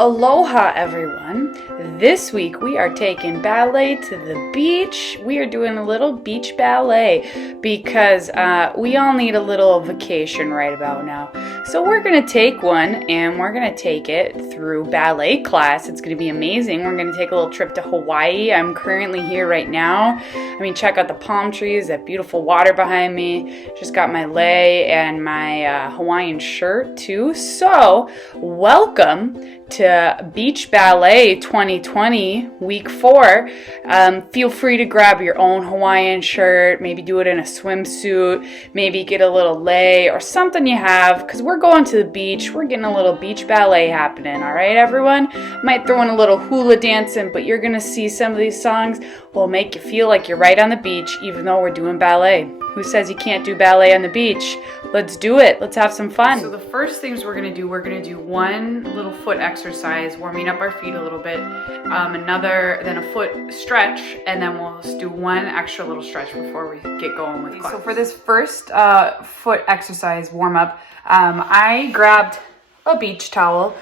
Aloha everyone! This week we are taking ballet to the beach. We are doing a little beach ballet because we all need a little vacation right about now. So we're going to take one and we're going to take it through ballet class. It's going to be amazing. We're going to take a little trip to Hawaii. I'm currently here right now. I mean, check out the palm trees, that beautiful water behind me. Just got my lei and my Hawaiian shirt too. So welcome to Beach Ballet 2020 week 4. Feel free to grab your own Hawaiian shirt, maybe do it in a swimsuit, maybe get a little lei or something you have, because we're going to the beach. We're getting a little beach ballet happening. All right, everyone? Might throw in a little hula dancing, but you're gonna see some of these songs will make you feel like you're right on the beach, even though we're doing ballet. Who says you can't do ballet on the beach? Let's do it. Let's have some fun. So the first things we're gonna do one little foot exercise, warming up our feet a little bit, then a foot stretch, and then we'll just do one extra little stretch before we get going with class. So for this first foot exercise warm up, I grabbed a beach towel,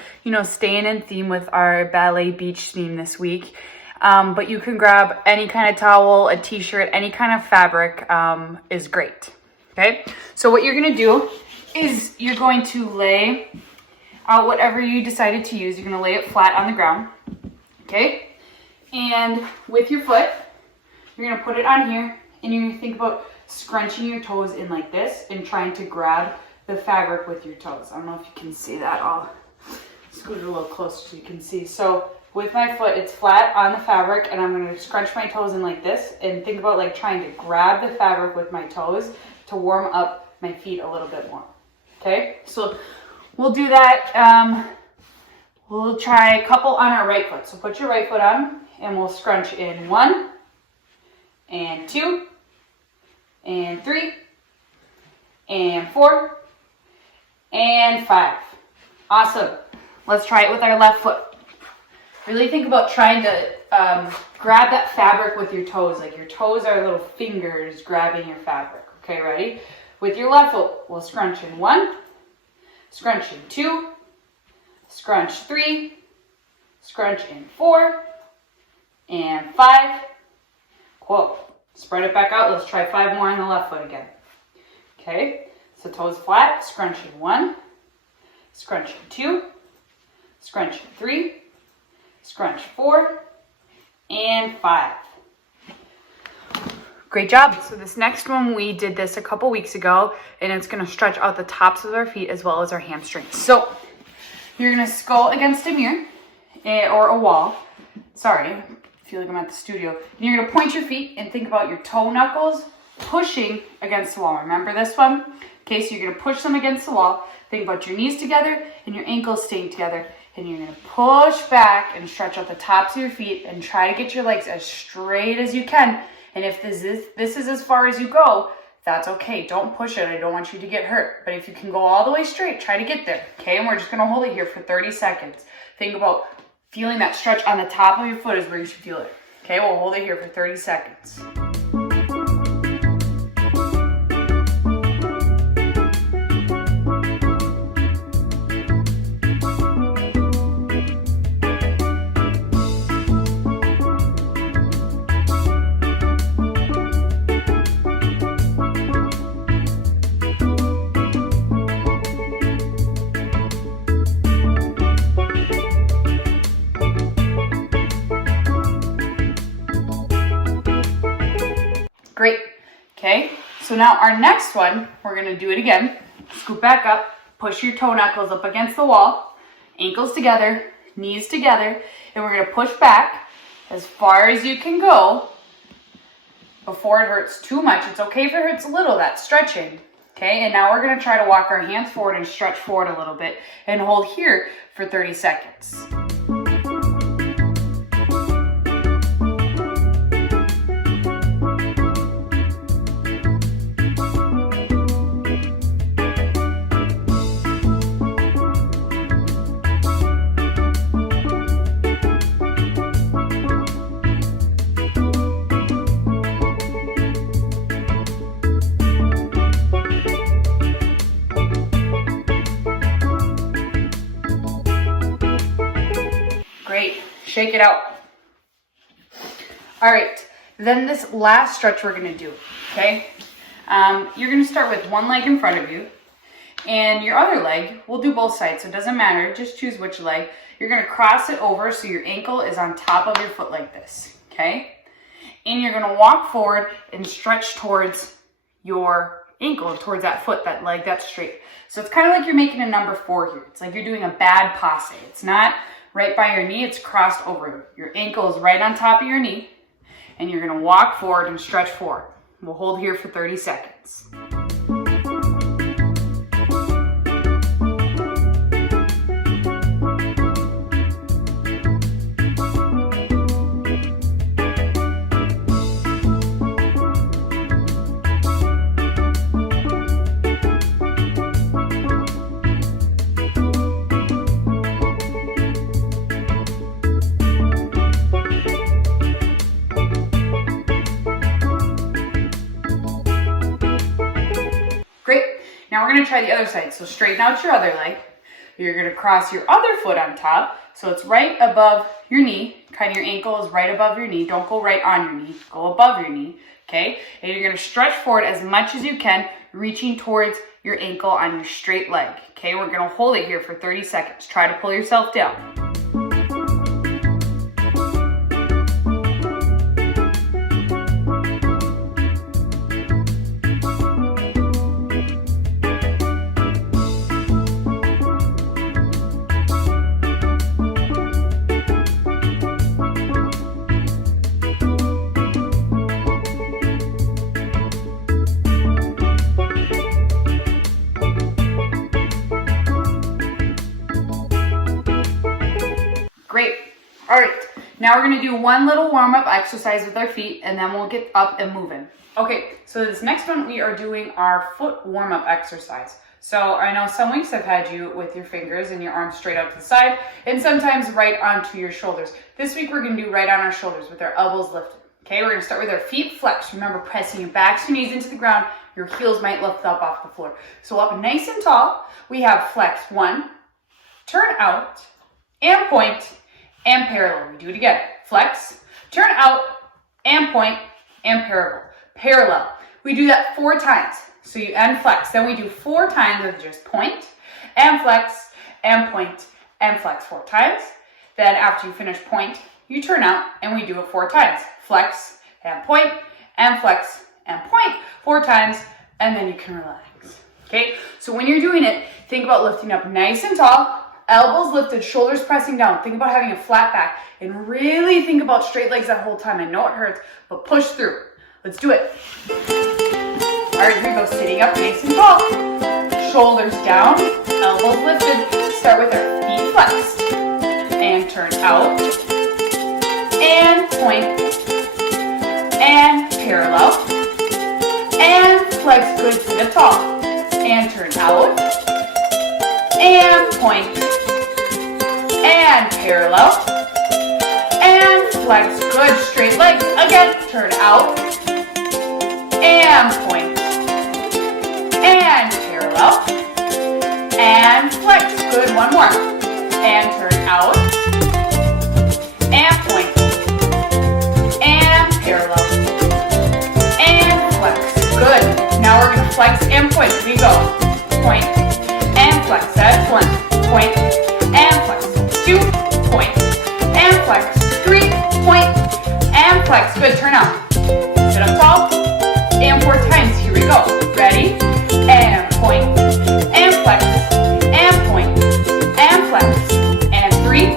staying in theme with our ballet beach theme this week. But you can grab any kind of towel, a t-shirt, any kind of fabric is great. Okay, so what you're gonna do is you're going to lay out whatever you decided to use. You're gonna lay it flat on the ground, okay? And with your foot, you're gonna put it on here, and you're gonna think about scrunching your toes in like this and trying to grab the fabric with your toes. I don't know if you can see that. I'll scoot it a little closer so you can see. So with my foot, it's flat on the fabric, and I'm gonna scrunch my toes in like this and think about like trying to grab the fabric with my toes to warm up my feet a little bit more. Okay, so we'll do that. We'll try a couple on our right foot. So put your right foot on, and we'll scrunch in 1, and 2, and 3, and 4, and 5. Awesome. Let's try it with our left foot. Really think about trying to grab that fabric with your toes. Like your toes are little fingers grabbing your fabric. Okay, ready? With your left foot, we'll scrunch in 1, scrunch in 2, scrunch 3, scrunch in 4, and 5. Cool. Spread it back out. Let's try 5 more on the left foot again. Okay, so toes flat, scrunch in 1, scrunch in 2, scrunch in 3, scrunch 4, and 5. Great job. So this next one, we did this a couple weeks ago, and it's gonna stretch out the tops of our feet as well as our hamstrings. So you're gonna go against a mirror or a wall. Sorry, I feel like I'm at the studio. And you're gonna point your feet and think about your toe knuckles pushing against the wall. Remember this one? Okay, so you're gonna push them against the wall. Think about your knees together and your ankles staying together. And you're gonna push back and stretch out the tops of your feet and try to get your legs as straight as you can. And if this is as far as you go, that's okay. Don't push it. I don't want you to get hurt. But if you can go all the way straight, try to get there. Okay, and we're just gonna hold it here for 30 seconds. Think about feeling that stretch on the top of your foot is where you should feel it. Okay, we'll hold it here for 30 seconds. Great. Okay, so now our next one, we're gonna do it again. Scoot back up, push your toe knuckles up against the wall, ankles together, knees together, and we're gonna push back as far as you can go before it hurts too much. It's okay if it hurts a little, that's stretching. Okay, and now we're gonna try to walk our hands forward and stretch forward a little bit and hold here for 30 seconds. shake it out. All right, then this last stretch we're gonna do, okay? You're gonna start with one leg in front of you, and your other leg, we'll do both sides, so it doesn't matter, just choose which leg. You're gonna cross it over so your ankle is on top of your foot like this, okay? And you're gonna walk forward and stretch towards your ankle, towards that foot, that leg, that's straight. So it's kind of like you're making a number 4 here. It's like you're doing a bad passe. It's not right by your knee, it's crossed over. Your ankle is right on top of your knee, and you're gonna walk forward and stretch forward. We'll hold here for 30 seconds. Great. Now we're going to try the other side. So straighten out your other leg. You're going to cross your other foot on top. So it's right above your knee. Kind of your ankle is right above your knee. Don't go right on your knee. Go above your knee. Okay. And you're going to stretch forward as much as you can, reaching towards your ankle on your straight leg. Okay. We're going to hold it here for 30 seconds. Try to pull yourself down. Great. All right. Now we're going to do one little warm-up exercise with our feet, and then we'll get up and moving. Okay, so this next one, we are doing our foot warm-up exercise. So I know some weeks I've had you with your fingers and your arms straight out to the side, and sometimes right onto your shoulders. This week we're going to do right on our shoulders with our elbows lifted. Okay, we're going to start with our feet flexed. Remember, pressing your backs and knees into the ground. Your heels might lift up off the floor. So up nice and tall, we have flex 1, turn out, and point, and parallel. We do it again. Flex, turn out, and point, and parallel. We do that 4 times. So you end flex. Then we do 4 times of just point, and flex, and point, and flex 4 times. Then after you finish point, you turn out, and we do it 4 times. Flex, and point, and flex, and point 4 times, and then you can relax. Okay? So when you're doing it, think about lifting up nice and tall, elbows lifted, shoulders pressing down. Think about having a flat back, and really think about straight legs that whole time. I know it hurts, but push through. Let's do it. All right, here we go. Sitting up nice and tall. Shoulders down, elbows lifted. Start with our feet flexed. And turn out. And point. And parallel. And flex, good, sit up tall. And turn out. And point. And parallel. And flex, good, straight legs. Again, turn out. And point. And parallel. And flex, good, one more. And turn out. And point. And parallel. And flex, good. Now we're going to flex and point. Here we go. Point and flex. That's 1. Point and flex. 2. Point and flex. 3. Point and flex. Good. Turn out. Sit up tall. And 4 times. Here we go. Ready? And point. And flex. And point. And flex. And 3.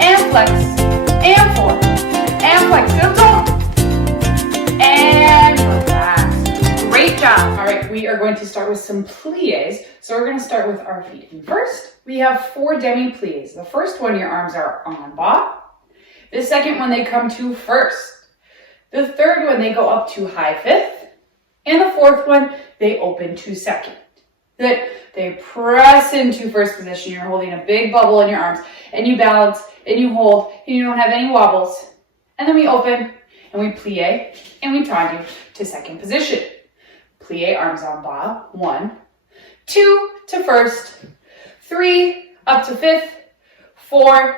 And flex. And 4. And flex. Sit up tall. And relax. Great job. All right, we are going to start with some plies. So we're going to start with our feet. And first, we have 4 demi-plies. The first one, your arms are en bas. The second one, they come to first. The third one, they go up to high fifth. And the fourth one, they open to second. Good. They press into first position. You're holding a big bubble in your arms. And you balance, and you hold, and you don't have any wobbles. And then we open, and we plie, and we tendu to second position. Plie, arms en bas. 1, 2 to first, 3 up to fifth, 4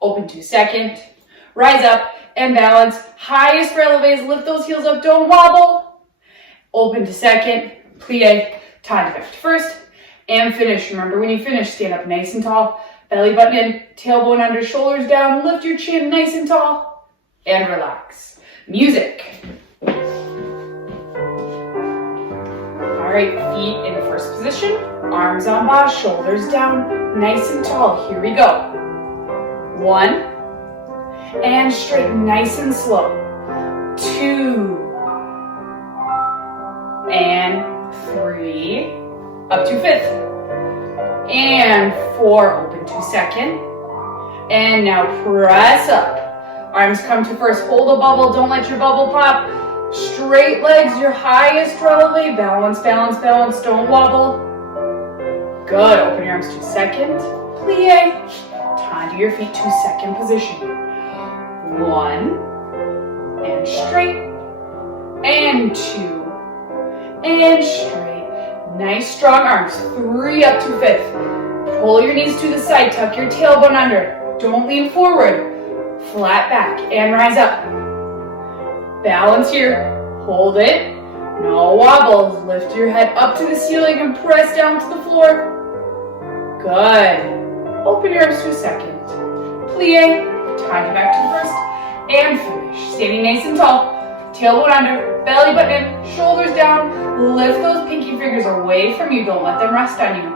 open to second, rise up and balance. Highest releve, lift those heels up, don't wobble. Open to second, plie, tie back to first, and finish. Remember, when you finish, stand up nice and tall, belly button in, tailbone under, shoulders down, lift your chin nice and tall, and relax. Music. All right, feet in first position, arms on bas, shoulders down, nice and tall. Here we go. 1, and straight, nice and slow. 2, and 3, up to 5th, and 4, open to 2nd, and now press up. Arms come to first, hold a bubble, don't let your bubble pop. Straight legs, your highest releve, balance, balance, balance, don't wobble. Good, open your arms to 2nd, plie, tie to your feet to 2nd position. 1, and straight, and 2, and straight. Nice strong arms, 3 up to 5th. Pull your knees to the side, tuck your tailbone under. Don't lean forward, flat back, and rise up. Balance here, hold it, no wobbles. Lift your head up to the ceiling and press down to the floor. Good. Open your arms to 2nd, plie, tie it back to first, and finish. Standing nice and tall, tailbone under, belly button in, shoulders down. Lift those pinky fingers away from you. Don't let them rest on you.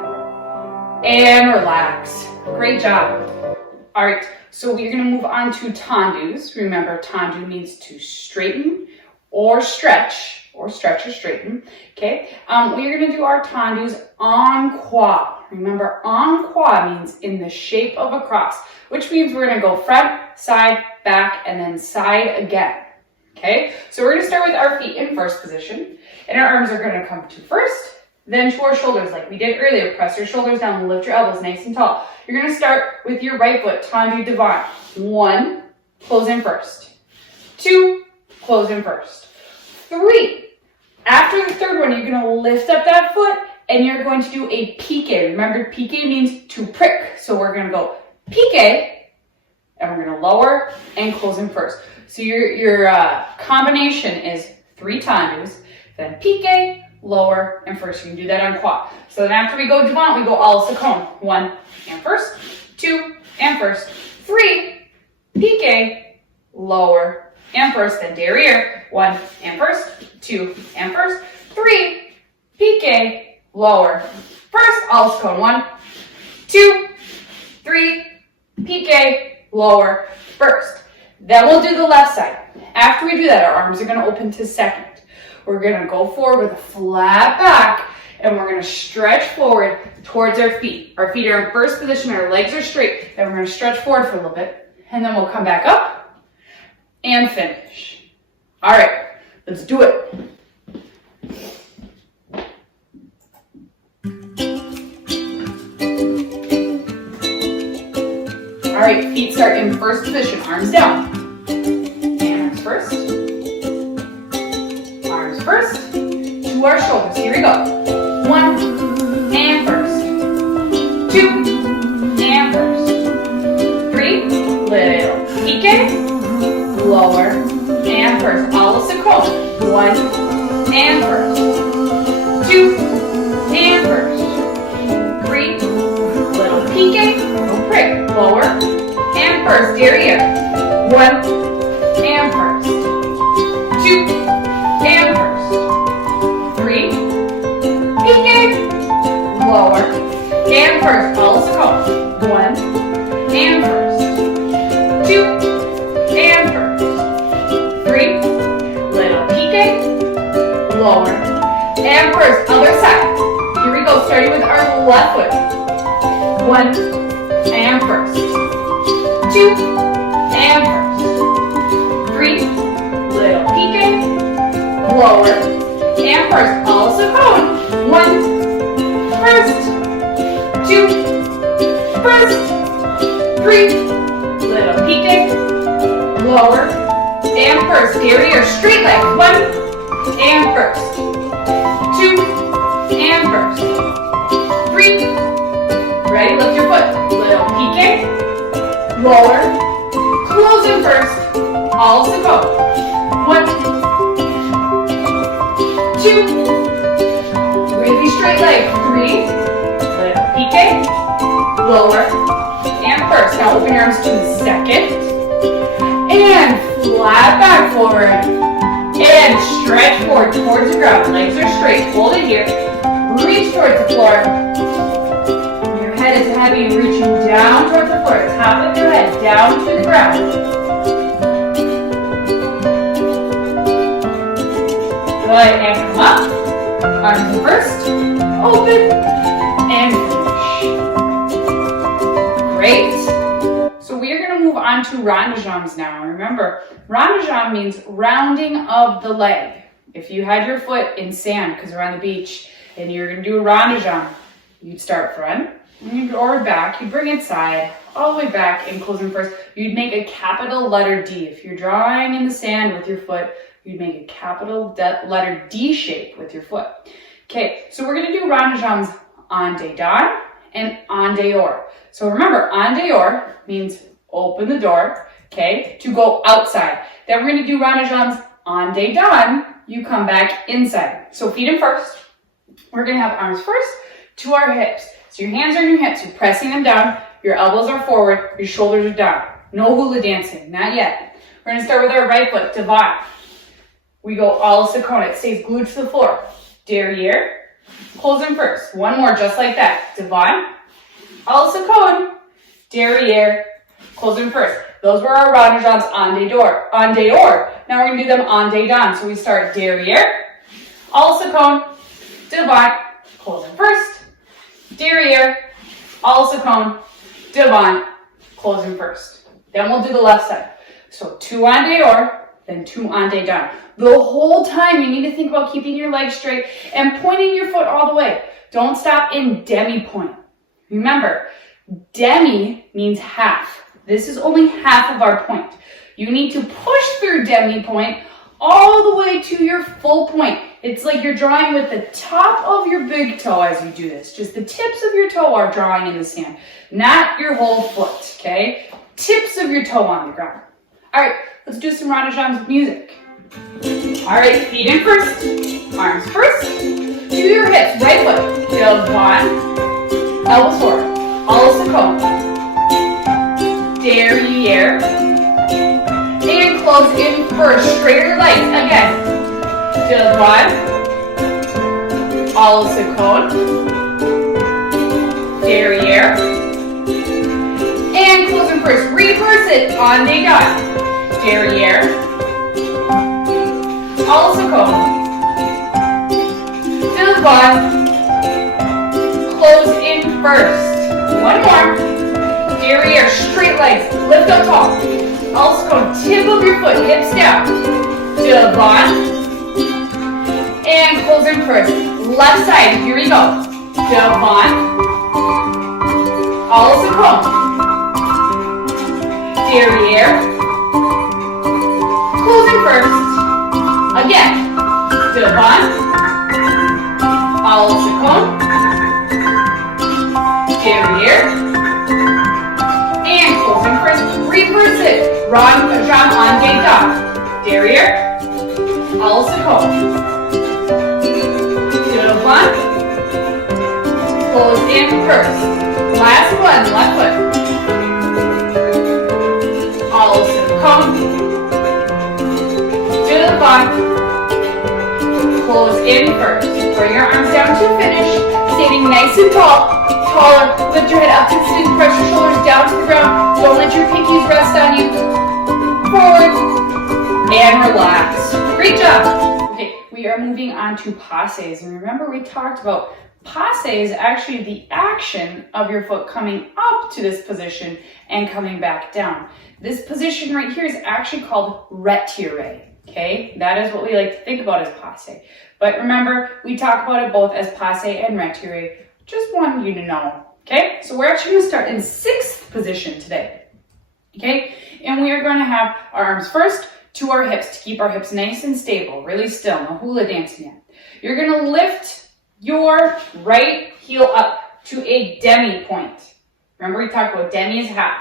And relax. Great job. All right, so we're going to move on to tendus. Remember, tendu means to straighten or stretch, or straighten. Okay, we're going to do our tendus en croix. Remember, en croix means in the shape of a cross, which means we're going to go front, side, back, and then side again. Okay, so we're going to start with our feet in first position, and our arms are going to come to first, then to our shoulders like we did earlier. Press your shoulders down, lift your elbows nice and tall. You're going to start with your right foot, tendu devant. 1, close in first. 2, close in first. 3, after the third one, you're going to lift up that foot, and you're going to do a pique. Remember, pique means to prick, so we're going to go pique, and we're going to lower and close in first. So your combination is 3 tendus, then pique, lower, and first. You can do that on croix. So then after we go devant, we go all second. 1, and first. 2, and first. 3, pique, lower, and first. Then derriere. 1, and first. 2, and first. 3, pique, lower, first. All second. 1, 2, 3, pique, lower, first. Then we'll do the left side. After we do that, our arms are going to open to 2nd. We're going to go forward with a flat back, and we're going to stretch forward towards our feet. Our feet are in first position, our legs are straight, and we're going to stretch forward for a little bit, and then we'll come back up and finish. All right, let's do it. All right, feet start in first position, arms down. Arms first. Arms first. To our shoulders. Here we go. 1, and first. 2, and first. 3, little pique, lower, and first. All second. 1, and first. 2, and first. 3, little pique, prick, lower, and first, derriere. 1, and first. 2, and first. 3, pique, lower, and first, all second. 1, and first. 2, and first. 3, little pique, lower, and first, other side. Here we go, starting with our left foot. 1, and first. 2, and first. 3, little pique, lower, and first. Also cone. 1, first. 2, first. 3, little pique, lower, and first. Derriere, straight leg. 1, and first. 2, and first. 3, ready, lift your foot. Little pique, lower, close in first, also go. 1, 2, really straight leg, 3, little pique, lower, and first. Now open your arms to the second, and flat back forward, and stretch forward towards the ground. Legs are straight, hold it here, reach towards the floor. Your head is heavy, reaching down towards the floor, top of your head, down to the ground. Good, and come up, arms in first, open, and finish. Great. So we are going to move on to rond de jambes now. Remember, rond de jambe means rounding of the leg. If you had your foot in sand because we're on the beach and you're going to do a rond de jambe, you'd start front or back. You'd bring it side, all the way back and close in first. You'd make a capital letter D. If you're drawing in the sand with your foot, you'd make a capital letter D shape with your foot. Okay, so we're going to do rond de jambes en dedans and en dehors. So remember, en dehors means open the door, okay, to go outside. Then we're going to do rond de jambes en dedans. You come back inside. So feet in first. We're going to have arms first to our hips. So your hands are on your hips. You're pressing them down. Your elbows are forward. Your shoulders are down. No hula dancing. Not yet. We're going to start with our right foot, devant. We go all second. It stays glued to the floor. Derriere. Close in first. One more just like that. Devant. All second. Derriere. Close in first. Those were our rond de jambes en dehors. Now we're going to do them en dedans. So we start derriere. All second. Devant. Close in first. Derriere. All second. Devant. Close in first. Then we'll do the left side. So 2 en dehors, then 2 en dedans. The whole time you need to think about keeping your legs straight and pointing your foot all the way. Don't stop in demi point. Remember, demi means half. This is only half of our point. You need to push through demi point all the way to your full point. It's like you're drawing with the top of your big toe as you do this. Just the tips of your toe are drawing in the sand, not your whole foot, okay? Tips of your toe on the ground. All right, let's do some rond de jambes with music. All right, feet in first, arms first, to your hips, right foot, devant, elbows forward, all second, derriere, and close in first, straighter legs, again, devant, all second, derriere, and close in first, reverse it, en dedans, derriere, all second, devant, close in first, one more, derriere, straight legs, lift up tall, all second, tip of your foot, hips down, devant, and close in first, left side, here we go, devant, all second, derriere, close in first, again, devant, all second, derriere, and close in first, reverse it, rond de jambe en dedans, derriere, all second, devant, close in first, last one, left foot, all second, devant, close in first. Bring your arms down to finish, standing nice and tall, taller. Lift your head up to the ceiling, press your shoulders down to the ground. Don't let your pinkies rest on you. Forward and relax. Great job. Okay, we are moving on to passes. And remember we talked about passe is actually the action of your foot coming up to this position and coming back down. This position right here is actually called retiré. Okay, that is what we like to think about as passe. But remember, we talk about it both as passe and retiré. Just wanted you to know. Okay, so we're actually going to start in 6th position today. Okay, and we are going to have our arms first to our hips to keep our hips nice and stable, really still, no hula dancing yet. You're going to lift your right heel up to a demi point. Remember we talked about demi is half.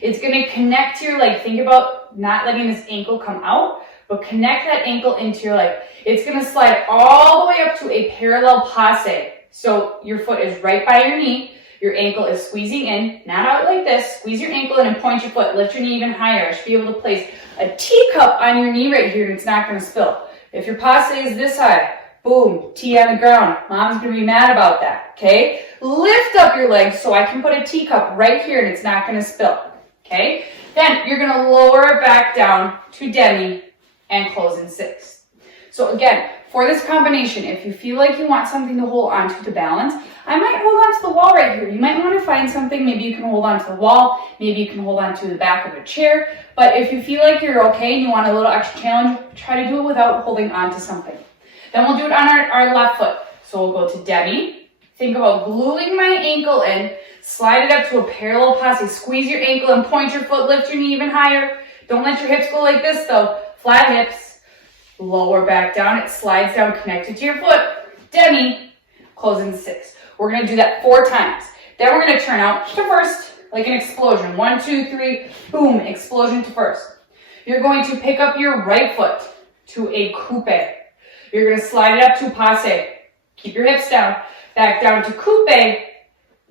It's going to connect to your leg. Think about not letting this ankle come out, but connect that ankle into your leg. It's going to slide all the way up to a parallel passe. So your foot is right by your knee. Your ankle is squeezing in, not out like this. Squeeze your ankle in and point your foot. Lift your knee even higher. I should be able to place a teacup on your knee right here and it's not going to spill. If your passe is this high, boom, tea on the ground. Mom's going to be mad about that, okay? Lift up your legs so I can put a teacup right here and it's not going to spill, okay? Then you're going to lower it back down to demi and close in 6. So again, for this combination, if you feel like you want something to hold onto to balance, I might hold on to the wall right here. You might want to find something, maybe you can hold on to the wall, maybe you can hold on to the back of a chair, but if you feel like you're okay and you want a little extra challenge, try to do it without holding on to something. Then we'll do it on our left foot. So we'll go to demi, think about gluing my ankle in, slide it up to a parallel passe, squeeze your ankle and point your foot, lift your knee even higher. Don't let your hips go like this though, flat hips. Lower back down, it slides down, connected to your foot, demi, close in 6. We're going to do that 4 times. Then we're going to turn out to first, like an explosion. 1, 2, 3, boom, explosion to first. You're going to pick up your right foot to a coupe. You're going to slide it up to passe. Keep your hips down, back down to coupe,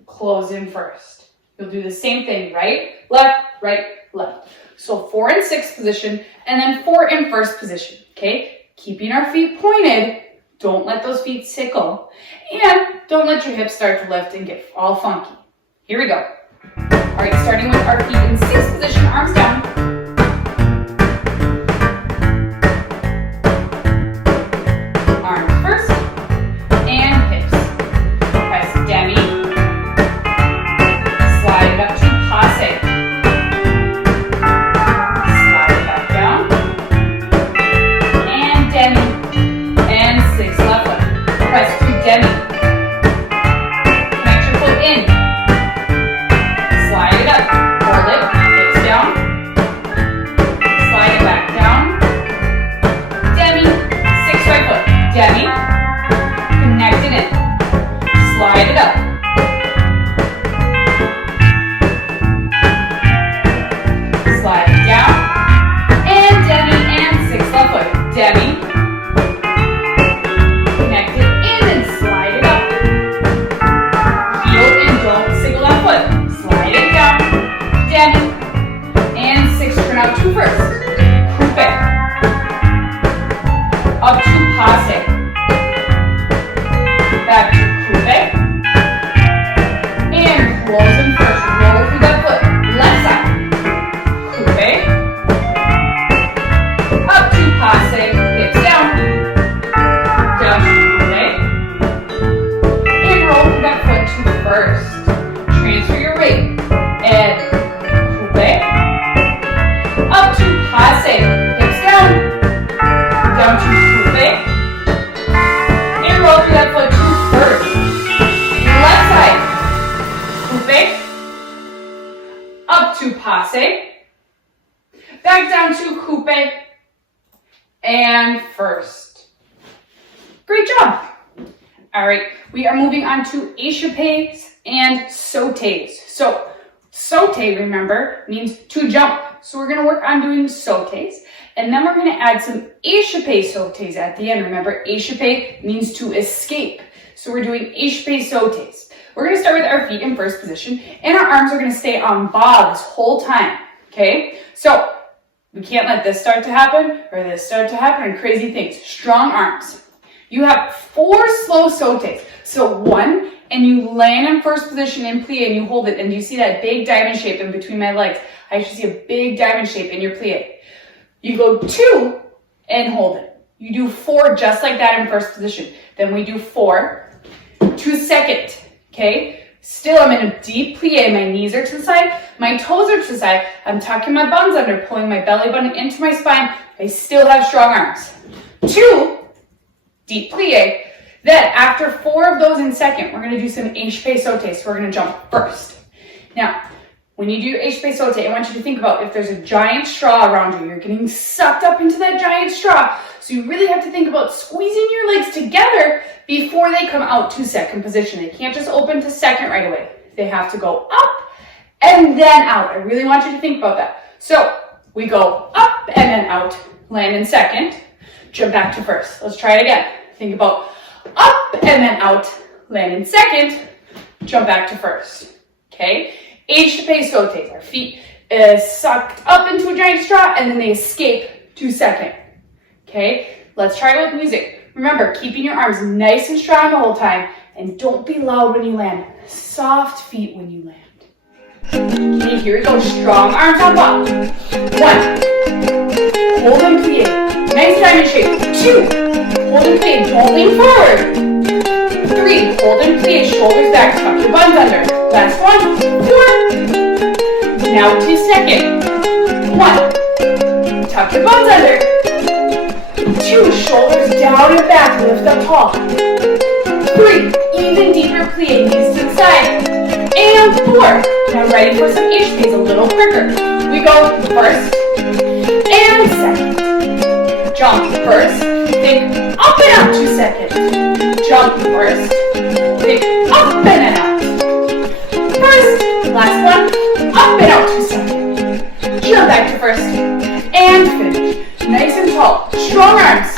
close in first. You'll do the same thing, right, left. So 4 in 6 position, and then 4 in first position. Okay, keeping our feet pointed, don't let those feet sickle, and don't let your hips start to lift and get all funky. Here we go. All right, starting with our feet in 6 position, arms down. Arms first, and hips. Press demi, slide it up to passe. Demi. Connect your foot in. Slide it up. Hold it. Hips down. Slide it back down. Demi. 6 right foot. Demi. Connect it in. Slide it up. Slide it down. And demi and 6 left foot. Demi. First, coupe, up to passe, back to coupe, and close in first, roll through that foot, left side, coupe, up to passe, hips down to coupe, and roll through that foot to first, transfer your weight, and coupe, up to passe, hips down to coupe, and roll through that foot to first. Left side, coupe, up to passe, back down to coupe, and first. Great job. All right, we are moving on to échappés and sautés. So, sauté, remember, means to jump. So we're going to work on doing sautés, and then we're going to add some échappé sautés at the end. Remember, échappé means to escape. So we're doing échappé sautés. We're going to start with our feet in first position, and our arms are going to stay on bas this whole time, okay? So we can't let this start to happen or this start to happen, and crazy things. Strong arms. You have 4 slow sautés. So 1, and you land in first position in plie, and you hold it, and you see that big diamond shape in between my legs. I should see a big diamond shape in your plie. You go 2 and hold it. You do 4 just like that in first position. Then we do 4 to second, okay? Still, I'm in a deep plie. My knees are to the side. My toes are to the side. I'm tucking my buns under, pulling my belly button into my spine. I still have strong arms. 2, deep plie. Then, after 4 of those in second, we're going to do some échappé sauté. So we're going to jump first. Now, when you do échappé sauté, I want you to think about if there's a giant straw around you, you're getting sucked up into that giant straw. So you really have to think about squeezing your legs together before they come out to second position. They can't just open to second right away. They have to go up and then out. I really want you to think about that. So we go up and then out, land in second, jump back to first. Let's try it again. Think about up and then out, land in second, jump back to first. Okay? Age to pace sautés. Our feet is sucked up into a giant straw and then they escape to second. Okay? Let's try it with music. Remember, keeping your arms nice and strong the whole time, and don't be loud when you land. Soft feet when you land. Okay, here we go. Strong arms on top. 1. Hold and plie. Nice diamond shape. 2. Hold and plie. Don't lean forward. 3. Hold and plie. Shoulders back. Tuck your buns under. Last one. 4. Now to second. 1. Tuck your buns under. 2. Shoulders down and back. Lift up tall. 3. Even deeper plie. Knees to the side. And 4. Now ready for some H pace a little quicker. We go first and second. Jump first. Think up and out to second. Jump first. Think up and then out. First. Last one. Up and out to second. Jump back to first. And finish. Nice and tall. Strong arms.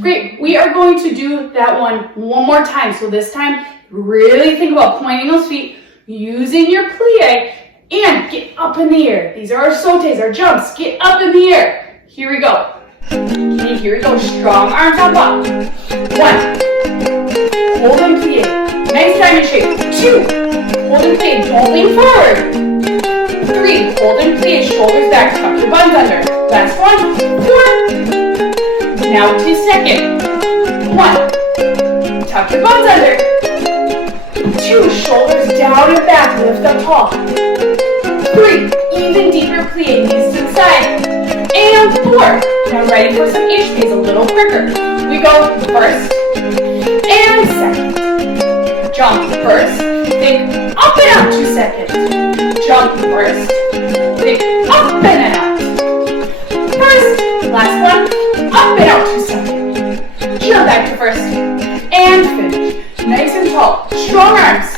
Great. We are going to do that one more time. So this time, really think about pointing those feet, using your plie, and get up in the air. These are our sautés, our jumps. Get up in the air. Here we go. Okay, here we go. Strong arms on top. 1. Hold and plie. Nice diamond shape. 2. Hold and plie. Don't lean forward. 3. Hold and plie. Shoulders back. Tuck your buns under. Last one. 4. Now to second. 1. Tuck your buns under. 2. Shoulders down and back. Lift up tall. 3. Even deeper plie. Knees to the side. And 4. Now ready for some H pace a little quicker. We go first and second. Jump first. Think up and out to second. Jump first. Think up and then out. First. Last one. Up and out to second. Jump back to first. And finish. Nice and tall. Strong arms.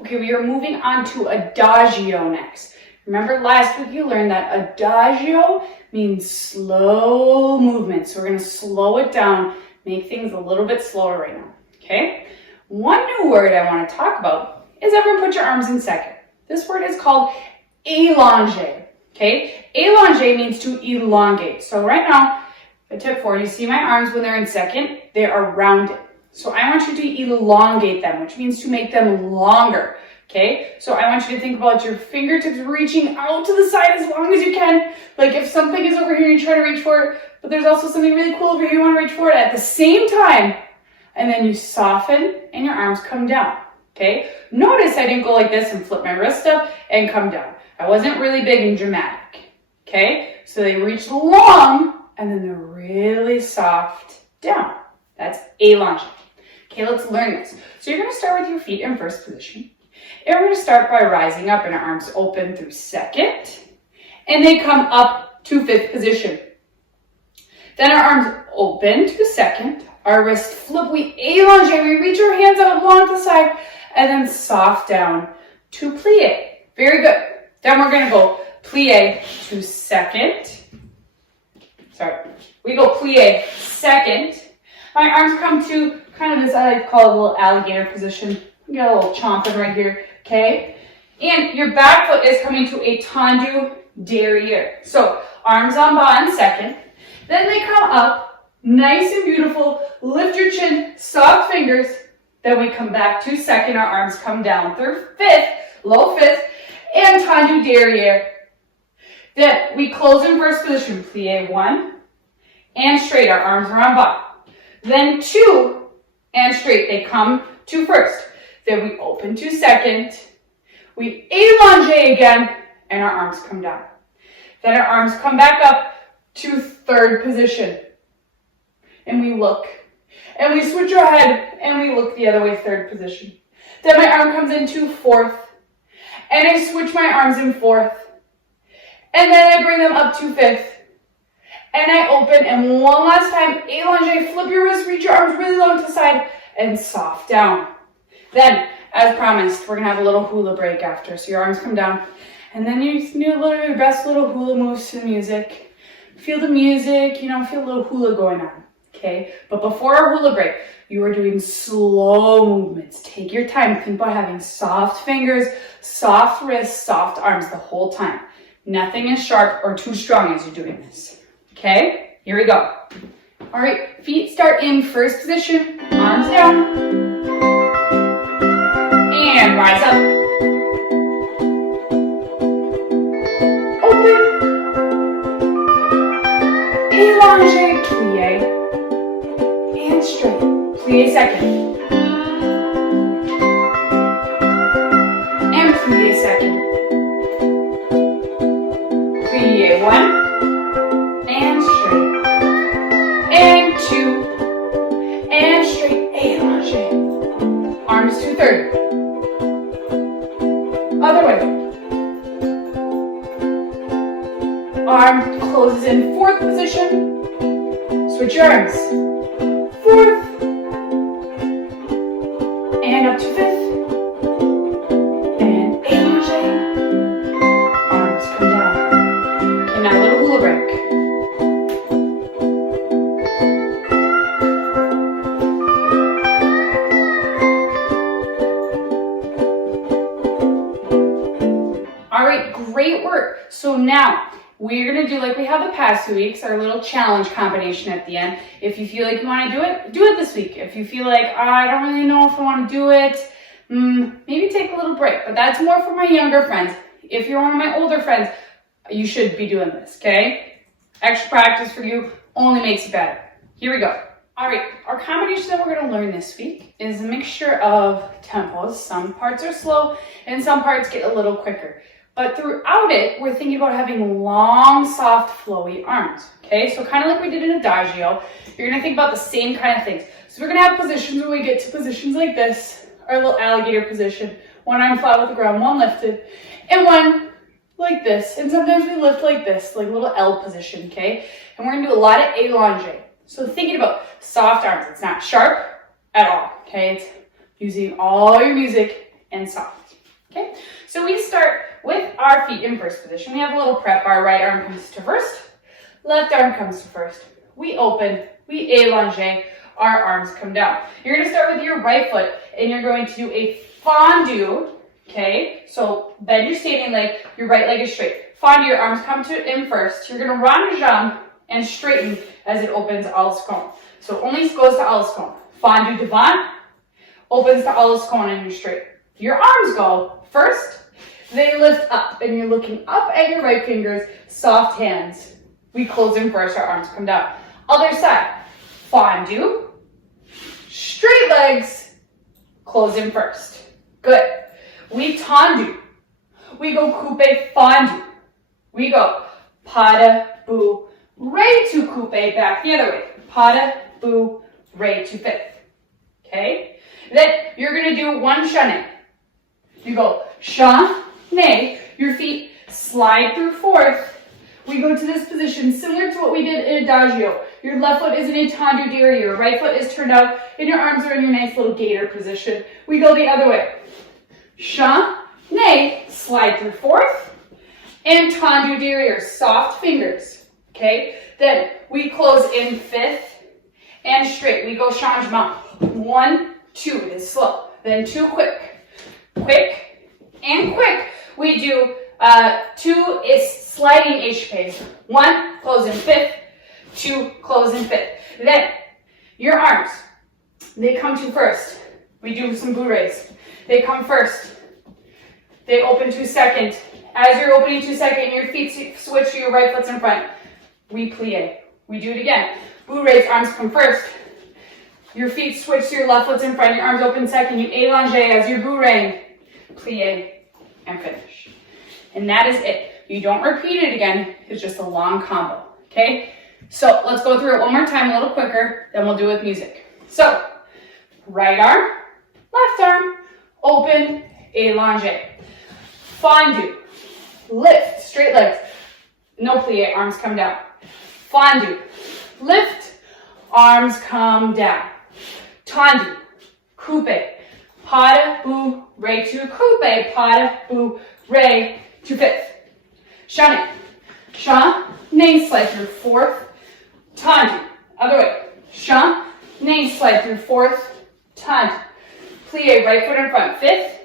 Okay, we are moving on to adagio next. Remember last week you learned that adagio means slow movement. So we're going to slow it down, make things a little bit slower right now. Okay? One new word I want to talk about is everyone put your arms in second. This word is called élanger. Okay? Élanger means to elongate. So right now, a tip for you, see my arms when they're in second, they are rounded. So I want you to elongate them, which means to make them longer. Okay, so I want you to think about your fingertips reaching out to the side as long as you can. Like if something is over here, you try to reach for it, but there's also something really cool over here, you want to reach for it at the same time. And then you soften and your arms come down. Okay, notice I didn't go like this and flip my wrist up and come down. I wasn't really big and dramatic. Okay, so they reach long and then they're really soft down. That's élanger. Okay, let's learn this. So you're going to start with your feet in first position. And we're going to start by rising up and our arms open through second. And they come up to fifth position. Then our arms open to second. Our wrists flip, we élanger, we reach our hands out along the side. And then soft down to plie. Very good. Then we're going to go plie to second. Sorry. We go plie second. My arms come to kind of this, I like to call it a little alligator position. You got a little chomping right here, okay? And your back foot is coming to a tendu derriere. So arms en bas in second. Then they come up, nice and beautiful. Lift your chin, soft fingers. Then we come back to second. Our arms come down through fifth, low fifth, and tendu derriere. Then we close in first position, plie 1, and straight. Our arms are en bas. Then 2, and straight. They come to first. Then we open to second, we élanger again, and our arms come down. Then our arms come back up to third position. And we look, and we switch our head, and we look the other way, third position. Then my arm comes into fourth, and I switch my arms in fourth. And then I bring them up to fifth. And I open, and one last time, élanger, flip your wrist, reach your arms really long to the side, and soft down. Then, as promised, we're gonna have a little hula break after. So your arms come down, and then you just do your best little hula moves to the music. Feel the music, you know, feel a little hula going on, okay? But before our hula break, you are doing slow movements. Take your time. Think about having soft fingers, soft wrists, soft arms the whole time. Nothing is sharp or too strong as you're doing this, okay? Here we go. All right, feet start in first position, arms down, and rise up. Open, elongate, plie, and straight. Plie second, and plie second. Plie one, and straight. And two, and straight, elongate. Arms to third. Other way. Arm closes in fourth position. Switch your arms. Fourth. And up to fifth. And elongate. Arms come down. Okay, now a little hula break. Great work. So now we're going to do like we have the past 2 weeks, our little challenge combination at the end. If you feel like you want to do it this week. If you feel like, I don't really know if I want to do it, maybe take a little break. But that's more for my younger friends. If you're one of my older friends, you should be doing this, okay? Extra practice for you only makes it better. Here we go. All right, our combination that we're going to learn this week is a mixture of tempos. Some parts are slow and some parts get a little quicker. But throughout it, we're thinking about having long, soft, flowy arms, okay? So kind of like we did in Adagio, you're gonna think about the same kind of things. So we're gonna have positions where we get to positions like this, our little alligator position, one arm flat with the ground, one lifted, and one like this. And sometimes we lift like this, like a little L position, okay? And we're gonna do a lot of elongate. So thinking about soft arms, it's not sharp at all, okay? It's using all your music and soft, okay? So we start with our feet in first position. We have a little prep. Our right arm comes to first, left arm comes to first. We open, we elongate, our arms come down. You're gonna start with your right foot and you're going to do a fondue, okay? So bend your standing leg, your right leg is straight. Fondue, your arms come to in first. You're gonna rond jambe and straighten as it opens alles cône. So only goes to alles cône. Fondue devant, opens to alles cône and you're straight. Your arms go first, they lift up, and you're looking up at your right fingers, soft hands. We close in first, our arms come down. Other side, fondue, straight legs, close in first. Good. We tendu. We go coupe fondue. We go pas de bout, re to coupe, back the other way. Pas de bout, re to fifth. Okay? Then you're going to do one chaîné. You go chaîné, your feet slide through fourth. We go to this position similar to what we did in Adagio. Your left foot is in a tendu derrière, your right foot is turned out, and your arms are in your nice little gator position. We go the other way. Chaîné, slide through fourth, and tendu derrière, soft fingers. Okay? Then we close in fifth and straight. We go changement. 1, 2, it is slow. Then 2 quick. Quick and quick. We do 2 is sliding échappé. 1, close in fifth. 2, close in fifth. Then your arms, they come to first. We do some bourrées. They come first. They open to second. As you're opening to second, your feet switch to your right foot's in front. We plie. We do it again. Bourrées, arms come first. Your feet switch to your left foot's in front. Your arms open second. You élongé as your bourrée. Plie and finish. And that is it. You don't repeat it again. It's just a long combo. Okay? So let's go through it one more time a little quicker. Then we'll do it with music. So right arm, left arm, open, élongé. Fondue. Lift, straight legs. No plie, arms come down. Fondue. Lift, arms come down. Tendu. Coupe. pas de bourrée to coupe, pas de bourrée to fifth. Chané, chané, slide through fourth, tendu. Other way, chané, slide through fourth, tendu. Plie, right foot in front, fifth,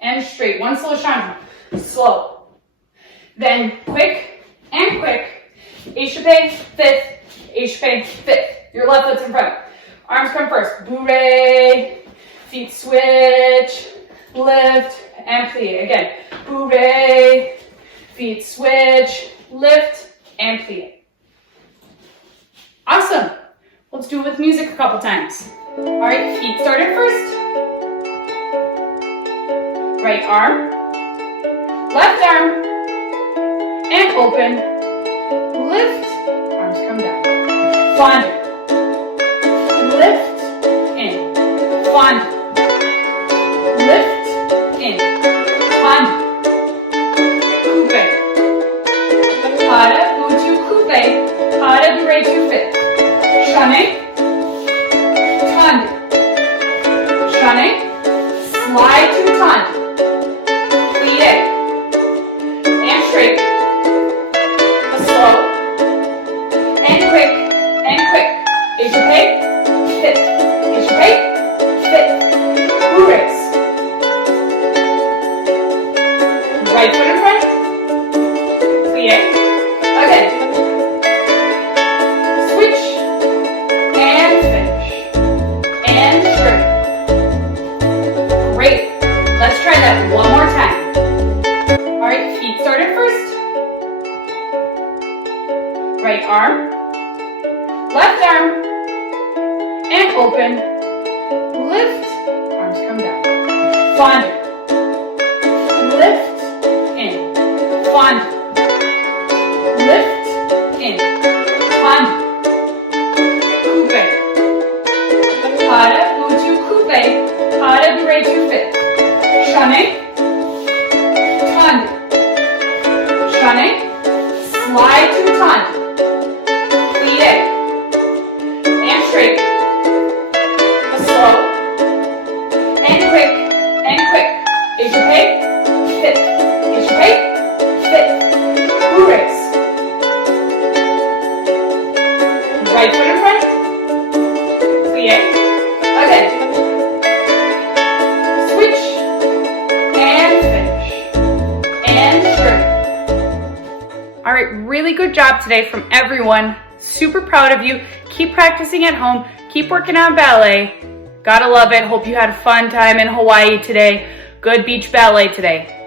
and straight. One slow changement, slow. Then quick and quick. Échappé, fifth, échappé, fifth. Your left foot's in front. Arms come first. Bourrée, feet switch, lift, and plie. Again, bourrée, feet switch, lift, and plie. Awesome. Let's do it with music a couple times. All right, feet started first. Right arm, left arm, and open, lift, arms come down, fond, lift, in, fond, lift, in, fond, coupe, pas de bout to coupe, pas de bourrée to fifth, chané, tendu, chané, slide to tendu. And straight, slow, and quick, échappé, fifth, bourrées. Right foot in front, plie, again, switch, and finish, and straight. Great, let's try that one more time. Started first. Right arm, left arm, and open, lift, arms come down, fond, lift, in, fond, lift, in, fond, coupe, pas de bout to coupe, pas de bourrée to fifth, chané, tendu. Chané, slide to tendu, plie, and straight, slow, and quick, échappé, fifth, bourrées. Right foot in front, plie, again, switch, and finish, and straight. All right, really good job today from everyone. Super proud of you. Keep practicing at home. Keep working on ballet. Gotta love it. Hope you had a fun time in Hawaii today. Good beach ballet today.